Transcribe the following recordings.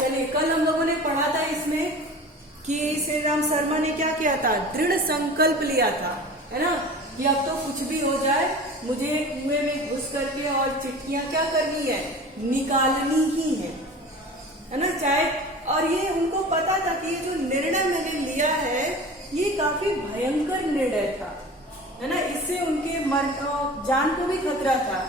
चलिए, कल हम लोगों ने पढ़ा था इसमें कि श्री राम शर्मा ने क्या किया था, दृढ़ संकल्प लिया था, है ना, कि अब तो कुछ भी हो जाए मुझे कुएं में घुस करके और चिट्ठियां क्या करनी है, निकालनी ही है ना, चाहे। और ये उनको पता था कि ये जो निर्णय मैंने लिया है ये काफी भयंकर निर्णय था, है ना, इससे उनके जान को भी खतरा था,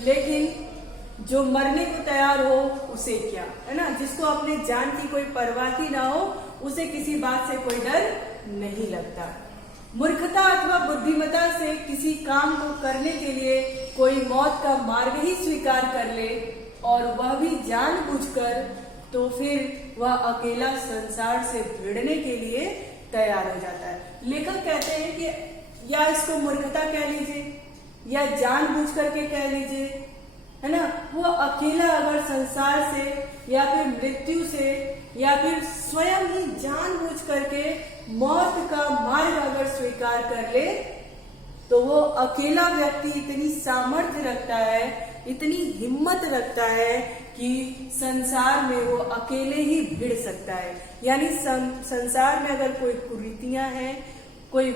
लेकिन जो मरने को तैयार हो उसे क्या, है ना, जिसको अपने जान की कोई परवाह ही ना हो उसे किसी बात से कोई डर नहीं लगता। मूर्खता अथवा बुद्धिमता से किसी काम को करने के लिए कोई मौत का मार्ग ही स्वीकार कर ले और वह भी जानबूझकर, तो फिर वह अकेला संसार से भिड़ने के लिए तैयार हो जाता है। लेखक कहते हैं कि या इसको मूर्खता कह लीजिए या जानबूझ करके कह लीजिए, है ना, वो अकेला अगर संसार से या फिर मृत्यु से या फिर स्वयं ही जानबूझ करके मौत का मार्ग अगर स्वीकार कर ले, तो वो अकेला व्यक्ति इतनी सामर्थ्य रखता है, इतनी हिम्मत रखता है कि संसार में वो अकेले ही भिड़ सकता है। यानी संसार में अगर कोई कुरीतियां हैं, कोई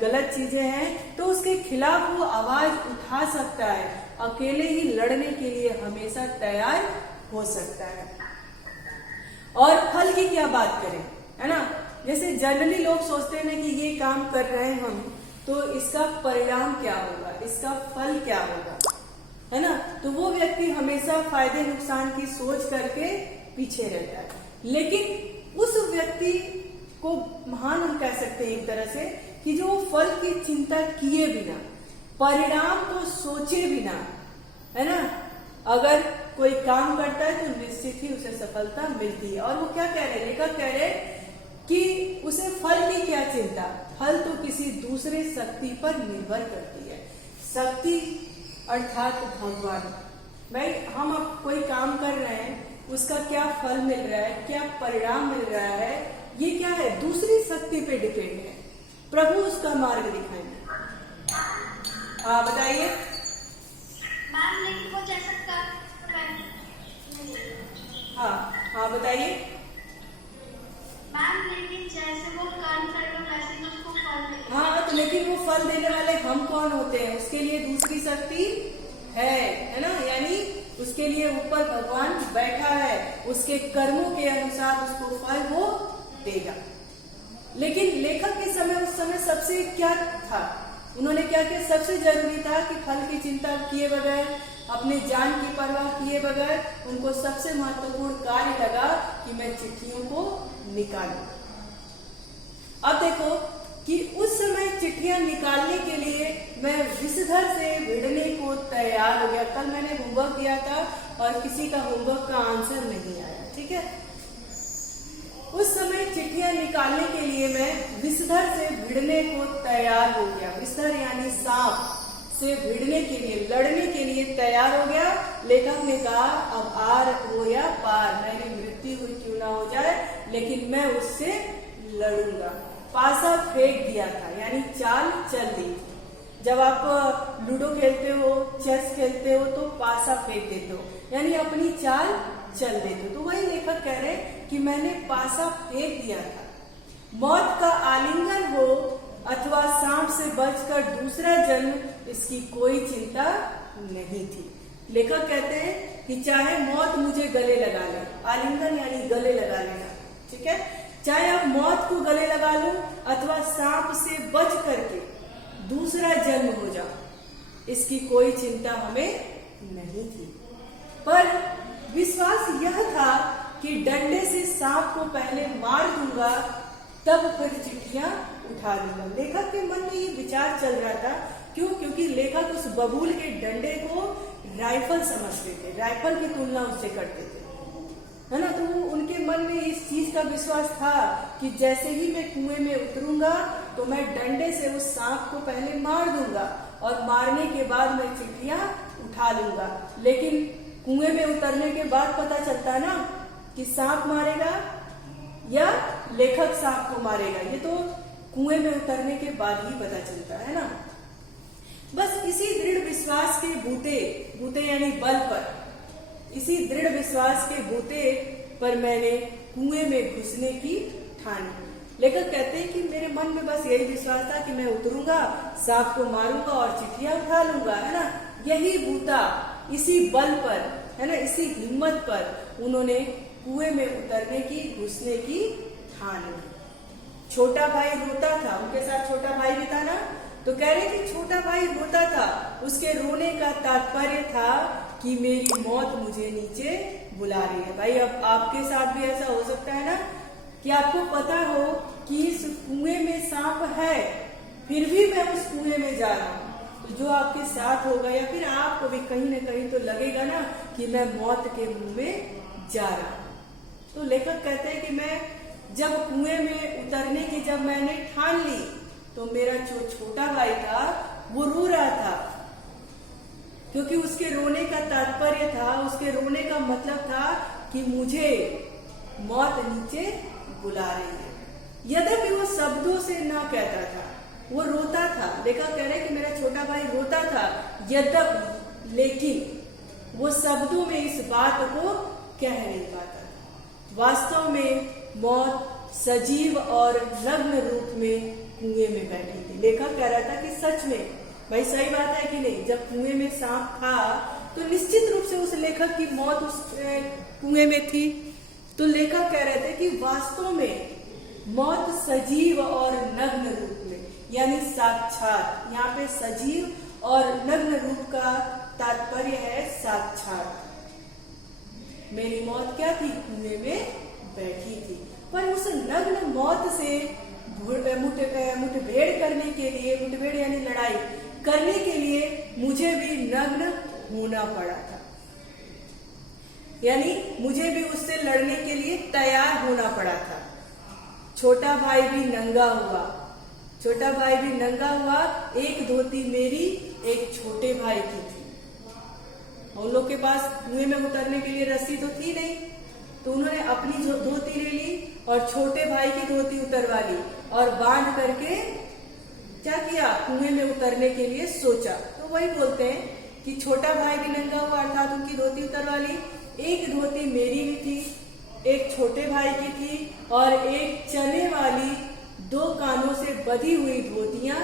गलत चीजें हैं, तो उसके खिलाफ वो आवाज उठा सकता है, अकेले ही लड़ने के लिए हमेशा तैयार हो सकता है। और फल की क्या बात करें, है ना, जैसे जनरली लोग सोचते हैं ना कि ये काम कर रहे हैं हम, तो इसका परिणाम क्या होगा, इसका फल क्या होगा, है ना, तो वो व्यक्ति हमेशा फायदे नुकसान की सोच करके पीछे रहता है। लेकिन उस व्यक्ति को महान हम कह सकते हैं एक तरह से, कि जो फल की चिंता किए बिना, परिणाम को सोचे बिना, है ना, अगर कोई काम करता है तो निश्चित ही उसे सफलता मिलती है। और वो क्या कह रहे, लेखक कह रहे कि उसे फल की क्या चिंता, फल तो किसी दूसरे शक्ति पर निर्भर करती है। शक्ति अर्थात भगवान। भाई हम अब कोई काम कर रहे हैं, उसका क्या फल मिल रहा है, क्या परिणाम मिल रहा है, ये क्या है, दूसरी शक्ति पे डिपेंड है। प्रभु उसका मार्ग दिखाएंगे। हाँ बताइए। मैम लेकिन वो जैसा हाँ बताइए। मैम लेकिन जैसे वो कर्म करेगा वैसे ही उसको फल मिलेगा। हाँ तो लेकिन वो फल देने वाले हम कौन होते हैं, उसके लिए दूसरी शक्ति है ना, यानी उसके लिए ऊपर भगवान बैठा है, उसके कर्मों के अनुसार उसको फल वो देगा। लेकिन लेखक के समय, उस समय सबसे क्या था, उन्होंने क्या किया, सबसे जरूरी था कि फल की चिंता किए बगैर, अपने जान की परवाह किए बगैर, उनको सबसे महत्वपूर्ण कार्य लगा कि मैं चिट्ठियों को निकालूं। अब देखो कि उस समय चिट्ठियां निकालने के लिए मैं विषधर से भिड़ने को तैयार हो गया। कल मैंने होमवर्क दिया था और किसी का होमवर्क का आंसर नहीं आया, ठीक है। उस समय चिट्ठियां निकालने के लिए मैं विषधर से भिड़ने को तैयार हो गया। विषधर यानी सांप से भिड़ने के लिए, लड़ने के लिए तैयार हो गया। लेखक ने कहा अब आर हो या पार, मेरी मृत्यु हुई क्यों ना हो जाए, लेकिन मैं उससे लड़ूंगा। पासा फेंक दिया था, यानी चाल चल दी। जब आप लूडो खेलते हो, चेस खेलते हो, तो पासा फेंक देते हो, यानी अपनी चाल चल देते हो। तो वही लेखक कह रहे कि मैंने पासा फेंक दिया था। मौत का आलिंगन हो अथवा सांप से बचकर दूसरा जन्म, इसकी कोई चिंता नहीं थी। लेखक कहते हैं कि चाहे मौत मुझे गले लगा ले, आलिंगन यानी गले लगा लेना, ठीक है, चाहे आप मौत को गले लगा लो अथवा सांप से बच करके दूसरा जन्म हो जाओ, इसकी कोई चिंता हमें नहीं थी। पर विश्वास यह था कि डंडे से सांप को पहले मार दूंगा, तब फिर चिट्ठियां उठा लूंगा। लेखक के मन में ये विचार चल रहा था, क्यों, क्योंकि लेखक उस बबूल के डंडे को राइफल समझते थे, राइफल की तुलना उससे करते थे, है ना। तो उनके मन में इस चीज का विश्वास था कि जैसे ही मैं कुएं में उतरूंगा तो मैं डंडे से उस सांप को पहले मार दूंगा और मारने के बाद मैं चिट्ठियां उठा लूंगा। लेकिन कुएं में उतरने के बाद पता चलता है ना कि सांप मारेगा या लेखक सांप को मारेगा, ये तो कुएं में उतरने के बाद ही पता चलता है ना। बस इसी दृढ़ विश्वास के बूते, बूते यानी बल पर, इसी दृढ़ विश्वास के बूते पर मैंने कुएं में घुसने की ठानी। लेखक कहते हैं कि मेरे मन में बस यही विश्वास था कि मैं उतरूंगा, सांप को मारूंगा और चिट्ठियां उठा लूंगा, है ना। यही बूता, इसी बल पर, है ना, इसी हिम्मत पर उन्होंने कुएं में उतरने की, घुसने की ठान ली। छोटा भाई रोता था, उनके साथ छोटा भाई भी था ना, तो कह रहे कि छोटा भाई रोता था। उसके रोने का तात्पर्य था कि मेरी मौत मुझे नीचे बुला रही है। भाई अब आपके साथ भी ऐसा हो सकता है ना कि आपको पता हो कि इस कुएं में सांप है, फिर भी मैं उस कुएं में जा रहा हूँ। तो जो आपके साथ होगा या फिर आपको भी कहीं ना कहीं तो लगेगा ना कि मैं मौत के मुंह में जा रहा हूँ। तो लेखक कहते हैं कि मैं जब कुएं में उतरने की जब मैंने ठान ली, तो मेरा जो छोटा भाई था वो रो रहा था, क्योंकि उसके रोने का तात्पर्य था, उसके रोने का मतलब था कि मुझे मौत नीचे बुला रही है। यद्यपि वो शब्दों से ना कहता था, वो रोता था। लेखक कह रहे कि मेरा छोटा भाई रोता था, यद्यपि, लेकिन वो शब्दों में इस बात को कह नहीं पाता था। वास्तव में मौत सजीव और नग्न रूप में कुएं में बैठी थी। लेखक कह रहा था कि सच में भाई सही बात है कि नहीं, जब कुएं में सांप था तो निश्चित रूप से उस लेखक की मौत उस कुएं में थी। तो लेखक कह रहे थे कि वास्तव में मौत सजीव और नग्न रूप में, यानी साक्षात, यहाँ पे सजीव और नग्न रूप का तात्पर्य है साक्षात। मेरी मौत क्या थी? कुएं में बैठी थी। पर उस नग्न मौत से मुठभेड़ करने के लिए, मुठभेड़ यानी लड़ाई करने के लिए मुझे भी नग्न होना पड़ा था, यानी मुझे भी उससे लड़ने के लिए तैयार होना पड़ा था। छोटा भाई भी नंगा हुआ, छोटा भाई भी नंगा हुआ। एक धोती मेरी, एक छोटे भाई की थी। उन लोग के पास कुएं में उतरने के लिए रस्सी तो थी नहीं, तो उन्होंने अपनी धोती ले ली और छोटे भाई की धोती उतरवा ली और बांध करके क्या किया? कुएं में उतरने के लिए सोचा। तो वही बोलते हैं कि छोटा भाई भी नंगा हुआ, अर्थात उनकी धोती उतरवा ली। एक धोती मेरी भी थी, एक छोटे भाई की थी और एक चने वाली 2 कानों से बंधी हुई धोतियां,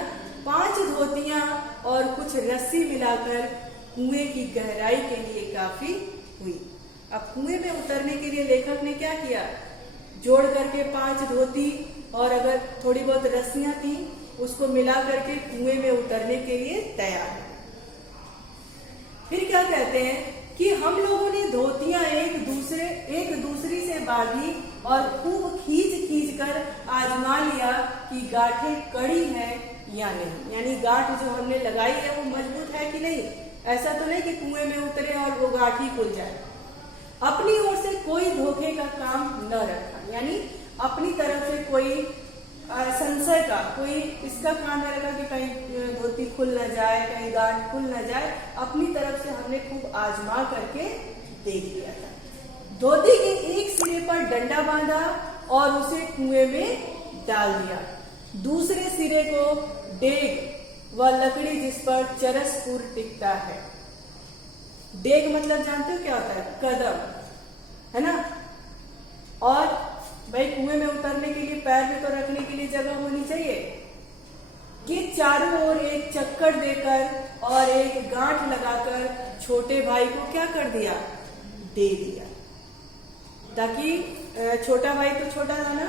5 धोतियां और कुछ रस्सी मिलाकर कुएं की गहराई के लिए काफी हुई। अब कुएं में उतरने के लिए लेखक ने क्या किया? जोड़ करके 5 धोती और अगर थोड़ी बहुत रस्सियां थी उसको मिला करके कुएं में उतरने के लिए तैयार है। फिर क्या कहते हैं कि हम लोगों ने धोतियां एक दूसरी से बांधी और खूब खींच कर आजमा लिया कि गांठें कड़ी है या नहीं, यानी गांठ जो हमने लगाई है वो मजबूत है कि नहीं। ऐसा तो नहीं कि कुएं में उतरे और वो गांठ ही खुल जाए। अपनी ओर से कोई धोखे का काम न रखा, यानी अपनी तरफ से कोई संशय का, कोई इसका काम न रखा कि कहीं धोती खुल न जाए, कहीं गांठ खुल न जाए। अपनी तरफ से हमने खूब आजमा करके देख लिया था। धोती के एक सिरे पर डंडा बांधा और उसे कुएं में डाल दिया। दूसरे सिरे को डेग व लकड़ी जिस पर चरसपुर टिकता है। डेग मतलब जानते हो क्या होता है? कदम, है ना। और भाई कुएं में उतरने के लिए पैर में तो रखने के लिए जगह होनी चाहिए कि चारों ओर एक चक्कर देकर और एक गांठ लगाकर छोटे भाई को क्या कर दिया? दे दिया, ताकि छोटा भाई तो छोटा था ना,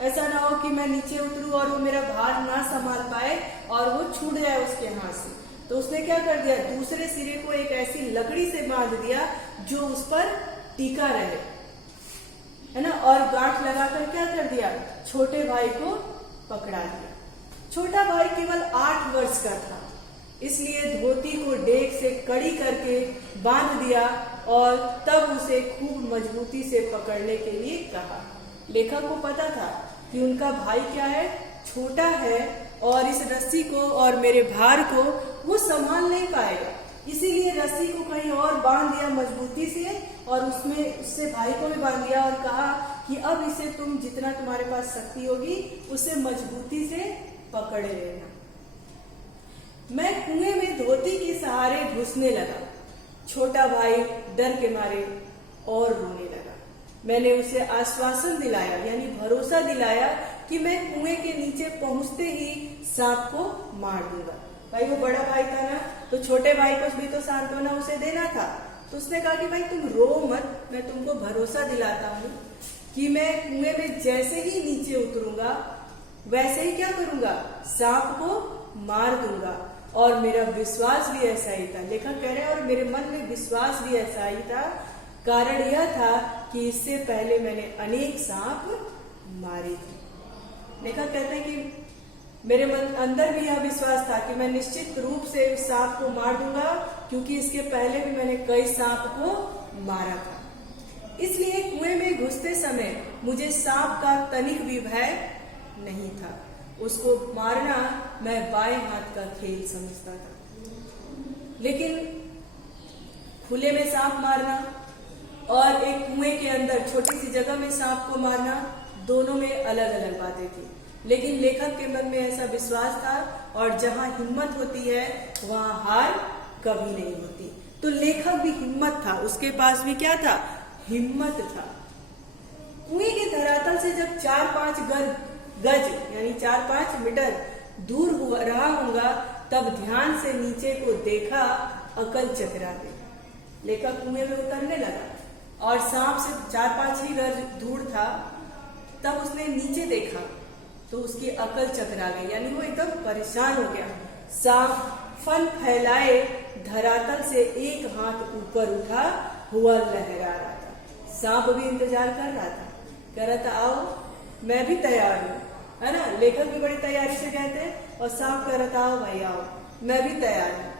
ऐसा ना हो कि मैं नीचे उतरूं और वो मेरा भार ना संभाल पाए और वो छूट जाए उसके हाथ से। तो उसने क्या कर दिया? दूसरे सिरे को एक ऐसी लकड़ी से बांध दिया जो उस पर टिका रहे, है ना, और गांठ लगाकर क्या कर दिया? छोटे भाई को पकड़ा दिया। छोटा भाई केवल 8 वर्ष का था, इसलिए धोती को डेग से कड़ी करके बांध दिया और तब उसे खूब मजबूती से पकड़ने के लिए कहा। लेखक को पता था कि उनका भाई क्या है? छोटा है और इस रस्सी को और मेरे भार को वो संभाल नहीं पाएगा, इसीलिए रस्सी को कहीं और बांध दिया मजबूती से और उससे भाई को भी बांध दिया और कहा कि अब इसे तुम जितना तुम्हारे पास शक्ति होगी उसे मजबूती से पकड़े रहना। मैं कुएं में धोती के सहारे घुसने लगा। छोटा भाई डर के मारे और रोने लगा। मैंने उसे आश्वासन दिलाया यानी भरोसा दिलाया कि मैं कुएं के नीचे पहुंचते ही सांप को मार दूंगा। भाई वो बड़ा भाई था ना, तो छोटे भाई को भी तो सांत्वना उसे देना था। तो उसने कहा कि भाई तुम रो मत, मैं तुमको भरोसा दिलाता हूँ कि मैं कुएं में जैसे ही नीचे उतरूंगा वैसे ही क्या करूंगा, सांप को मार दूंगा। और मेरा विश्वास भी ऐसा ही था, लेखक कह रहे हैं, और मेरे मन में विश्वास भी ऐसा ही था। कारण यह था कि इससे पहले मैंने अनेक सांप मारे थे। लेखक कहते हैं कि मेरे मन अंदर भी यह विश्वास था कि मैं निश्चित रूप से उस सांप को मार दूंगा, क्योंकि इसके पहले भी मैंने कई सांप को मारा था। इसलिए कुएं में घुसते समय मुझे सांप का तनिक भी भय नहीं था। उसको मारना मैं बाएं हाथ का खेल समझता था। लेकिन खुले में सांप मारना और एक कुएं के अंदर छोटी सी जगह में सांप को मारना, दोनों में अलग अलग बातें थी। लेकिन लेखक के मन में ऐसा विश्वास था, और जहां हिम्मत होती है वहां हार कभी नहीं होती। तो लेखक भी हिम्मत था, उसके पास भी क्या था, हिम्मत था। कुएं के धरातल से जब 4-5 गज यानी 4-5 मीटर दूर रहा होगा, तब ध्यान से नीचे को देखा, अकल चकरा गई। लेखक कुएं में उतरने लगा और सांप से 4-5 ही गज दूर था। तब उसने नीचे देखा तो उसकी अकल चकरा गई, यानी वो एकदम परेशान हो गया। सांप फन फैलाए धरातल से एक हाथ ऊपर उठा हुआ लहरा रहा था। सांप भी इंतजार कर रहा था, कह रहा था आओ मैं भी तैयार हूँ, है ना। लेखक भी बड़ी तैयारी से कहते हैं, और सांप कह रहा था आओ भाई आओ मैं भी तैयार हूँ।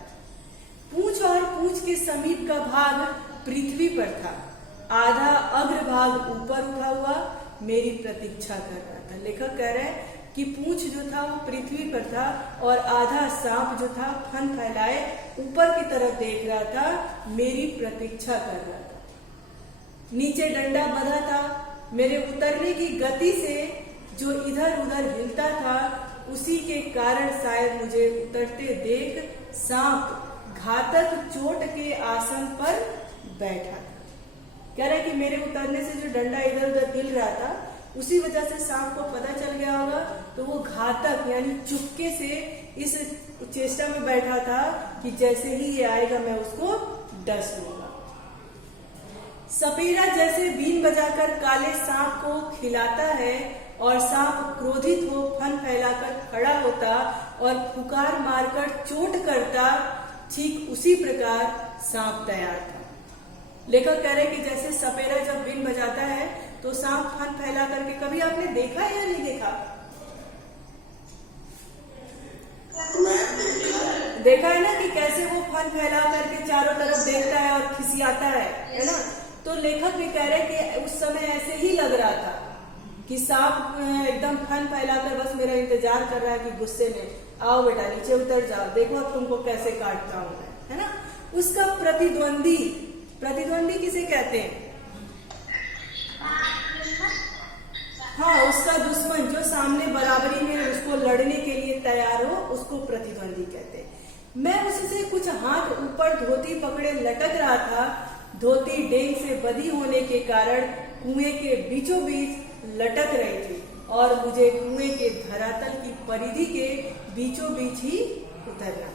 पूंछ और पूंछ के समीप का भाग पृथ्वी पर था, आधा अग्र भाग ऊपर उठा हुआ मेरी प्रतीक्षा कर रहा था। लेखक कह रहे हैं कि पूंछ जो था वो पृथ्वी पर था और आधा सांप जो था फन फैलाए ऊपर की तरफ देख रहा था, मेरी प्रतीक्षा कर रहा था। नीचे डंडा बंधा था, मेरे उतरने की गति से जो इधर उधर हिलता था, उसी के कारण शायद मुझे उतरते देख सांप घातक चोट के आसन पर बैठा था। कह रहा है कि मेरे उतरने से जो डंडा इधर उधर हिल रहा था, उसी वजह से सांप को पता चल गया होगा, तो वो घातक यानी चुपके से इस चेष्टा में बैठा था कि जैसे ही ये आएगा मैं उसको डस लूंगा। सपेरा जैसे बीन बजाकर काले सांप को खिलाता है और सांप क्रोधित हो फन फैलाकर खड़ा होता और पुकार मारकर चोट करता, ठीक उसी प्रकार सांप तैयार था। लेखक कह रहे कि जैसे सपेरा जब बीन बजाता है तो सांप फन फैला करके, कभी आपने देखा है या नहीं देखा? देखा है ना कि कैसे वो फन फैला करके चारों तरफ देखता है और खिसियाता है ना। तो लेखक भी कह रहे कि उस समय ऐसे ही लग रहा था कि सांप एकदम फन फैलाकर बस मेरा इंतजार कर रहा है कि गुस्से में आओ बेटा नीचे उतर जाओ, देखो अब तुमको कैसे काटता हूं मैं, है ना। उसका प्रतिद्वंदी किसे कहते हैं? हाँ, उसका दुश्मन जो सामने बराबरी में उसको लड़ने के लिए तैयार हो, उसको प्रतिद्वंदी कहते हैं। मैं उससे कुछ हाथ ऊपर धोती पकड़े लटक रहा था। धोती डेंग से बधी होने के कारण कुएं के बीचों बीच लटक रही थी और मुझे कुएं के धरातल की परिधि के बीचों बीच ही उतरना।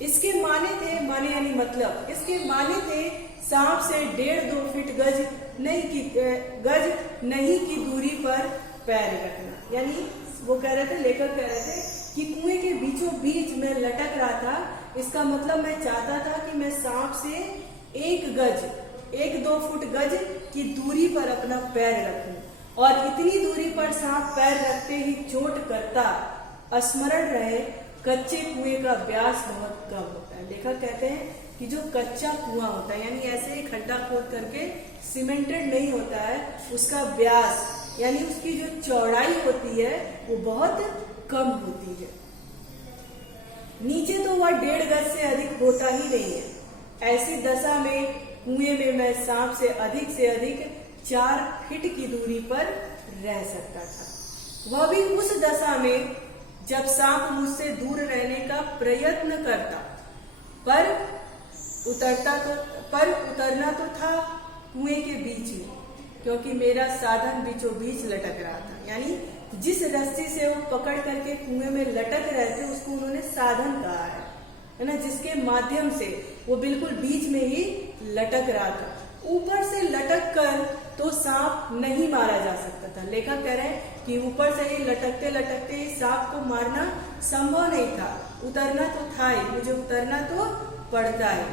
इसके माने यानी मतलब, इसके माने थे सांप से 1.5-2 फीट गज नहीं की दूरी पर पैर रखना। यानी वो कह रहे थे, लेखक कह रहे थे कि कुएं के बीचों बीच में लटक रहा था। इसका मतलब मैं चाहता था कि मैं सांप से 1-2 फुट गज की दूरी पर अपना पैर रखूं, और इतनी दूरी पर सांप पैर रखते ही चोट करता। स्मरण रहे कच्चे कुएं का व्यास बहुत कम होता है। लेखक कहते हैं कि जो कच्चा कुआं होता है, यानी ऐसे ही खड्डा खोद करके सीमेंटेड नहीं होता है, उसका व्यास यानी उसकी जो चौड़ाई होती है वो बहुत कम होती है। नीचे तो वह 1.5 गज से अधिक होता ही नहीं है। ऐसी दशा में कुएं में मैं सांप से अधिक 4 फीट की दूरी पर रह सकता था। वह भी उस दशा में जब सांप मुझसे दूर रहने का प्रयत्न करता, पर उतरना तो था कुएं के बीच में, क्योंकि मेरा साधन बीचों बीच लटक रहा था। यानी जिस रस्सी से वो पकड़ करके कुएं में लटक रहे थे उसको उन्होंने साधन कहा है ना, जिसके माध्यम से वो बिल्कुल बीच में ही लटक रहा था। ऊपर से लटक कर तो सांप नहीं मारा जा सकता था। लेखक कह रहे हैं कि ऊपर से ही लटकते लटकते ही सांप को मारना संभव नहीं था, उतरना तो था ही, मुझे उतरना तो पड़ता है।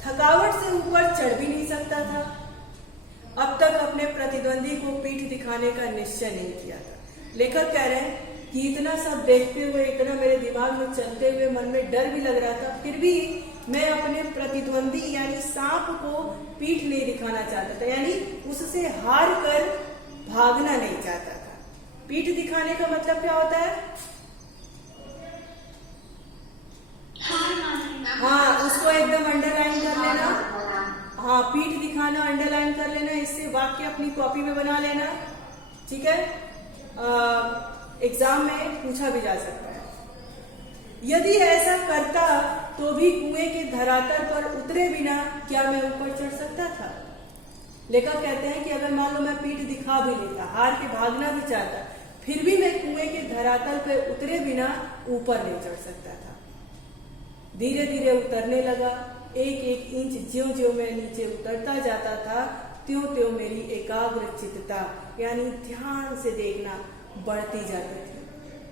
थकावट से ऊपर चढ़ भी नहीं सकता था। अब तक अपने प्रतिद्वंदी को पीठ दिखाने का निश्चय नहीं किया था। लेखक कह रहे हैं कि इतना सब देखते हुए, इतना मेरे दिमाग में चलते हुए मन में डर भी लग रहा था, फिर भी मैं अपने प्रतिद्वंदी यानी सांप को पीठ नहीं दिखाना चाहता था, यानी उससे हार कर भागना नहीं चाहता था। पीठ दिखाने का मतलब क्या होता है? हाँ, उसको एकदम अंडरलाइन कर लेना। हाँ, पीठ दिखाना अंडरलाइन कर लेना, इससे वाक्य अपनी कॉपी में बना लेना। ठीक है, एग्जाम में पूछा भी जा सकता है। यदि ऐसा करता तो भी कुएं के धरातल पर उतरे बिना क्या मैं ऊपर चढ़ सकता था? लेखक कहते हैं कि अगर मान लो मैं पीठ दिखा भी लेता, हार के भागना भी चाहता, फिर भी मैं कुएं के धरातल पर उतरे बिना ऊपर नहीं चढ़ सकता था। धीरे धीरे उतरने लगा। एक एक इंच ज्यों ज्यों मैं नीचे उतरता जाता था त्यों त्यों मेरी एकाग्र चित्तता यानी ध्यान से देखना बढ़ती जाती थी।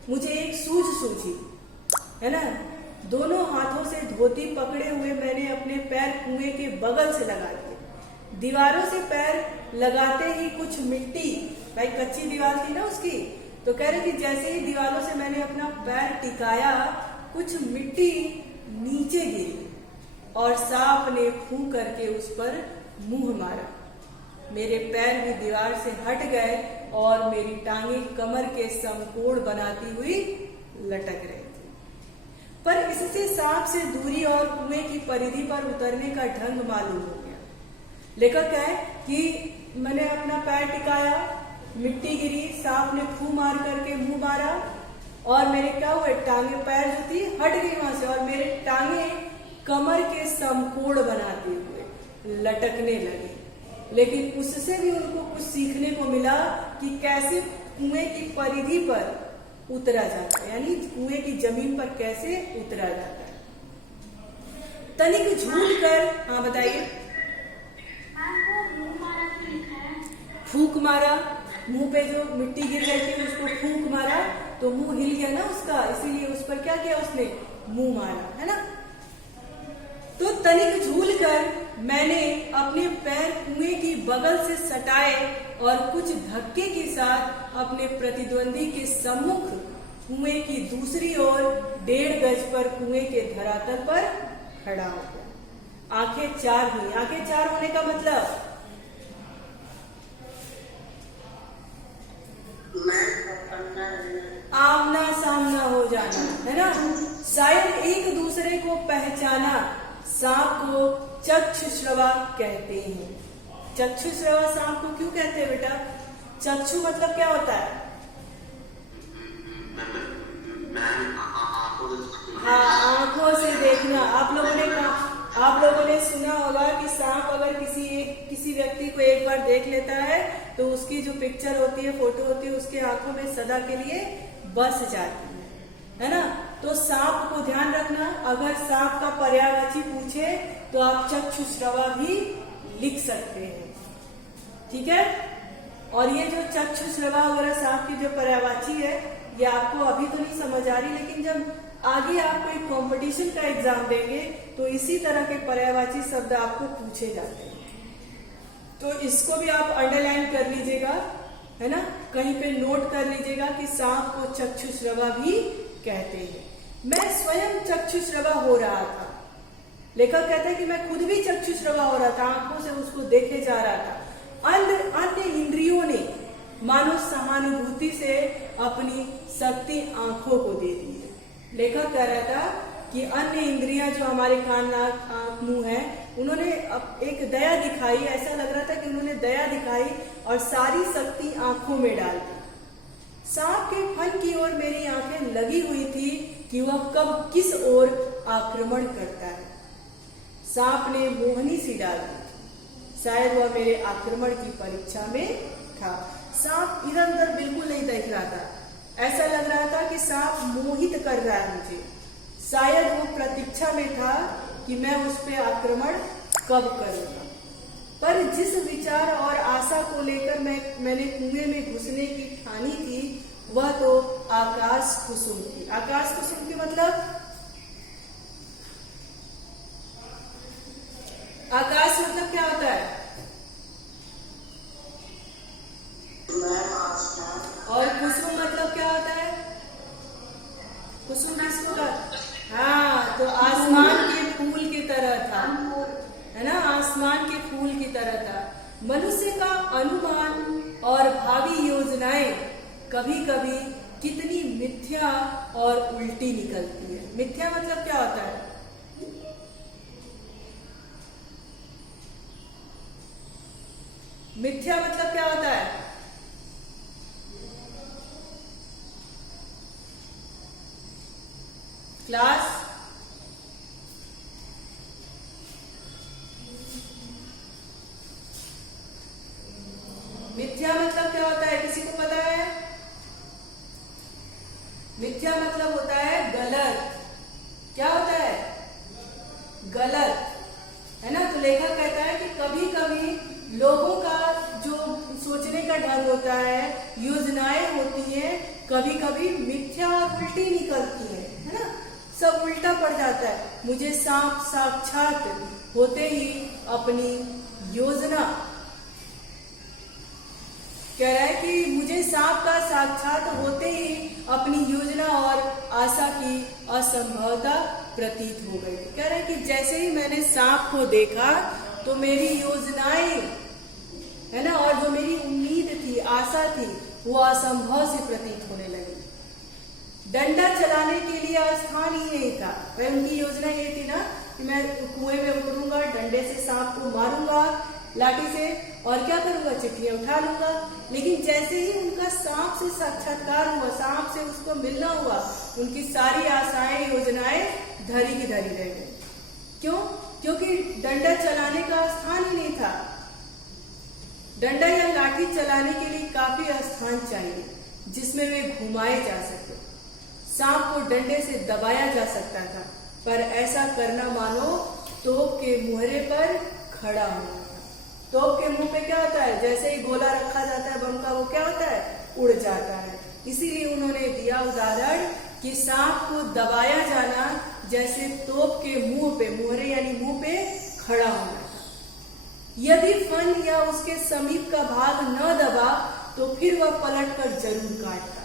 मुझे एक सूझ सूझी, है ना। दोनों हाथों से धोती पकड़े हुए मैंने अपने पैर कुएं के बगल से लगा दिए। दीवारों से पैर लगाते ही कुछ मिट्टी, भाई कच्ची दीवार थी ना उसकी, तो कह रहे कि जैसे ही दीवारों से मैंने अपना पैर टिकाया कुछ मिट्टी नीचे गिरी और सांप ने फूं करके उस पर मुंह मारा। मेरे पैर भी दीवार से हट गए और मेरी टांगे कमर के समकोण बनाती हुई लटक रही थी। पर इससे सांप से दूरी और कुएं की परिधि पर उतरने का ढंग मालूम हो गया। लेखक कहे कि मैंने अपना पैर टिकाया, मिट्टी गिरी, सांप ने फूं मार करके मुंह मारा और मेरे क्या हुए, टांगे पैर जो थी हट गई वहां से और मेरे टांगे कमर के समकोण बनाते हुए लटकने लगे। लेकिन उससे भी उनको कुछ सीखने को मिला कि कैसे कुएं की परिधि पर उतरा जाता है, यानी कुएं की जमीन पर कैसे उतरा जाता है। तनिक झूल कर, हाँ बताइए। फूंक मारा, मुंह पे जो मिट्टी गिर रही थी उसको फूंक मारा तो मुंह हिल गया ना उसका, इसीलिए उस पर क्या किया उसने, मुंह मारा, है ना। तो तनिक झूल कर मैंने अपने पैर कुएं की बगल से सटाए और कुछ धक्के के साथ अपने प्रतिद्वंदी के सम्मुख कुएं की दूसरी ओर 1.5 गज पर कुएं के धरातल पर खड़ा हो गया। आंखें चार हुई। आंखें चार होने का मतलब आमना सामना हो जाना, है ना। शायद एक दूसरे को पहचाना। सांप को चक्षुश्रवा कहते हैं। चक्षुश्रवा सांप को क्यों कहते हैं बेटा? चक्षु मतलब क्या होता है? हाँ, आंखों से देखना। आप लोगों ने सुना होगा कि सांप अगर किसी व्यक्ति को एक बार देख लेता है तो उसकी जो पिक्चर होती है, फोटो होती है, उसके आंखों में सदा के लिए बस जाती है ना। तो सांप को ध्यान रखना, अगर सांप का पर्यायवाची पूछे तो आप चक्षुश्रवा भी लिख सकते हैं, ठीक है। और ये जो चक्षुश्रवा वगैरह सांप की जो पर्यायवाची है ये आपको अभी तो नहीं समझ आ रही, लेकिन जब आगे आप कोई कंपटीशन का एग्जाम देंगे तो इसी तरह के पर्यायवाची शब्द आपको पूछे जाते हैं। तो इसको भी आप अंडरलाइन कर लीजिएगा, है ना, कहीं पे नोट कर लीजिएगा कि सांप को चक्षुश्रवा भी कहते हैं। मैं स्वयं चक्षुश्रवा हो रहा था। लेखक कहता है कि मैं खुद भी चक्षुश्रवा हो रहा था, आंखों से उसको देखे जा रहा था। अन्य इंद्रियों ने मानो सहानुभूति से अपनी शक्ति आंखों को दे दी है। लेखक कह रहा था कि अन्य इंद्रियां जो हमारे कान, नाक, आंख, मुंह है, उन्होंने एक दया दिखाई। ऐसा लग रहा था कि उन्होंने दया दिखाई और सारी शक्ति आंखों में डाल दी। सांप के फन की ओर मेरी आंखें लगी हुई थी कि वह कब किस ओर आक्रमण करता है। सांप ने मोहनी सी डाल दी। शायद वह मेरे आक्रमण की परीक्षा में था। सांप इधर उधर बिल्कुल नहीं देख रहा था, ऐसा लग रहा था कि सांप मोहित कर रहा है मुझे। शायद वो प्रतीक्षा में था कि मैं उस पर आक्रमण कब करूंगा। पर जिस विचार और आशा को लेकर मैंने कुएं में घुसने की ठानी थी, वह तो आकाश कुसुम थी। आकाश कुसुम की मतलब आकाश मतलब क्या होता है? और कुसुम मतलब क्या होता है? कुसुम किसको का? हाँ, तो आसमान के फूल की तरह था, है ना, आसमान के फूल की तरह था। मनुष्य का अनुमान और भावी योजनाएं कभी कभी कितनी मिथ्या और उल्टी निकलती है। मिथ्या मतलब क्या होता है? मिथ्या मतलब क्या होता है? क्लास, मिथ्या मतलब क्या होता है? किसी को पता है? मिथ्या मतलब होता है गलत। क्या होता है? गलत, है ना। तो लेखक कहता है कि कभी कभी लोगों का जो सोचने का ढंग होता है, योजनाएं होती हैं, कभी कभी मिथ्या और उल्टी निकलती है ना, सब उल्टा पड़ जाता है। मुझे सांप साक्षात होते ही अपनी योजना, कह रहा है कि मुझे सांप का साक्षात होते ही अपनी योजना और आशा की असंभवता प्रतीत हो गई। कह रहा है कि जैसे ही मैंने सांप को देखा तो मेरी योजनाएं, है ना, और जो मेरी उम्मीद थी, आशा थी, वो असंभव से प्रतीत होने लगी। डंडा चलाने के लिए स्थान ही नहीं था। वह उनकी योजना ये थी ना कि मैं कुएं में उतरूंगा, डंडे से सांप को मारूंगा, लाठी से, और क्या करूंगा, चिट्ठियां उठा लूंगा। लेकिन जैसे ही उनका सांप से साक्षात्कार हुआ, सांप से उसको मिलना हुआ, उनकी सारी आशाएं, योजनाएं धरी की धरी रह गई। क्यों? क्योंकि डंडा चलाने का स्थान ही नहीं था। डंडा या लाठी चलाने के लिए काफी स्थान चाहिए जिसमें वे घुमाए जा सके। सांप को डंडे से दबाया जा सकता था, पर ऐसा करना मानो तोप के मुहरे पर खड़ा होना था। तोप के मुंह पे क्या होता है? जैसे ही गोला रखा जाता है बम का, वो क्या होता है? उड़ जाता है। इसीलिए उन्होंने दिया उदाहरण कि सांप को दबाया जाना जैसे तोप के मुंह पे, मुहरे यानी मुंह पे खड़ा होना। यदि फन या उसके समीप का भाग न दबा तो फिर वह पलटकर जरूर काटता,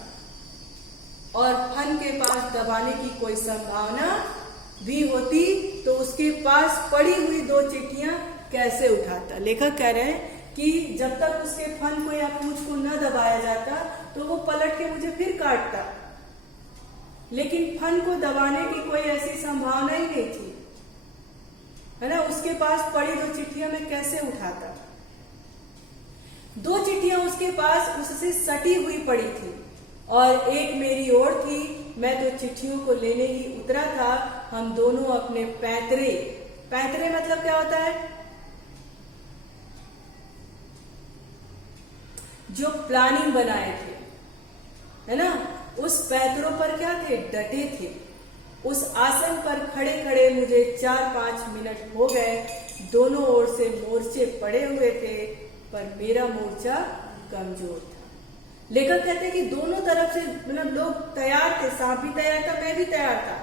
और फन के पास दबाने की कोई संभावना भी होती तो उसके पास पड़ी हुई 2 चिट्ठियां कैसे उठाता। लेखक कह रहे हैं कि जब तक उसके फन को या पूंछ को न दबाया जाता तो वो पलट के मुझे फिर काटता, लेकिन फन को दबाने की कोई ऐसी संभावना ही नहीं थी, है ना। उसके पास पड़ी 2 चिट्ठियां मैं कैसे उठाता? 2 चिट्ठियां उसके पास उससे सटी हुई पड़ी थी और एक मेरी ओर थी। मैं तो चिट्ठियों को लेने ही उतरा था। हम दोनों अपने पैतरे, पैतरे मतलब क्या होता है? जो प्लानिंग बनाए थे, है ना, उस पैतरों पर क्या थे? डटे थे। उस आसन पर खड़े खड़े मुझे 4-5 मिनट हो गए। दोनों ओर से मोर्चे पड़े हुए थे, पर मेरा मोर्चा कमजोर था। लेखक कहते हैं कि दोनों तरफ से मतलब लोग तैयार थे, सांप भी तैयार था, मैं भी तैयार था,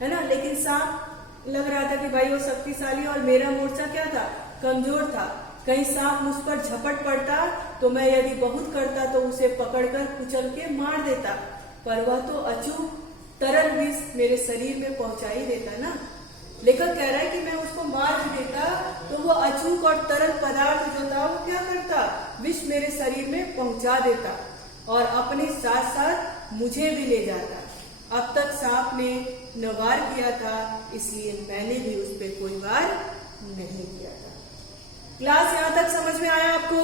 है ना। लेकिन सांप लग रहा था कि भाई वो शक्तिशाली, और मेरा मोर्चा क्या था? कमजोर था। कहीं सांप मुझ पर झपट पड़ता तो मैं यदि बहुत करता तो उसे पकड़कर कुचल के मार देता, पर वह तो अचूक तरल विष मेरे शरीर में पहुंचा ही देता ना। लेखक कह रहा है कि मैं उसको मार भी देता तो वो अचूक और तरल पदार्थ जो था वो क्या करता? विष मेरे शरीर में पहुंचा देता और अपने साथ साथ मुझे भी ले जाता। अब तक सांप ने न वार किया था, इसलिए मैंने भी उस पर कोई वार नहीं किया था। क्लास यहाँ तक समझ में आया आपको?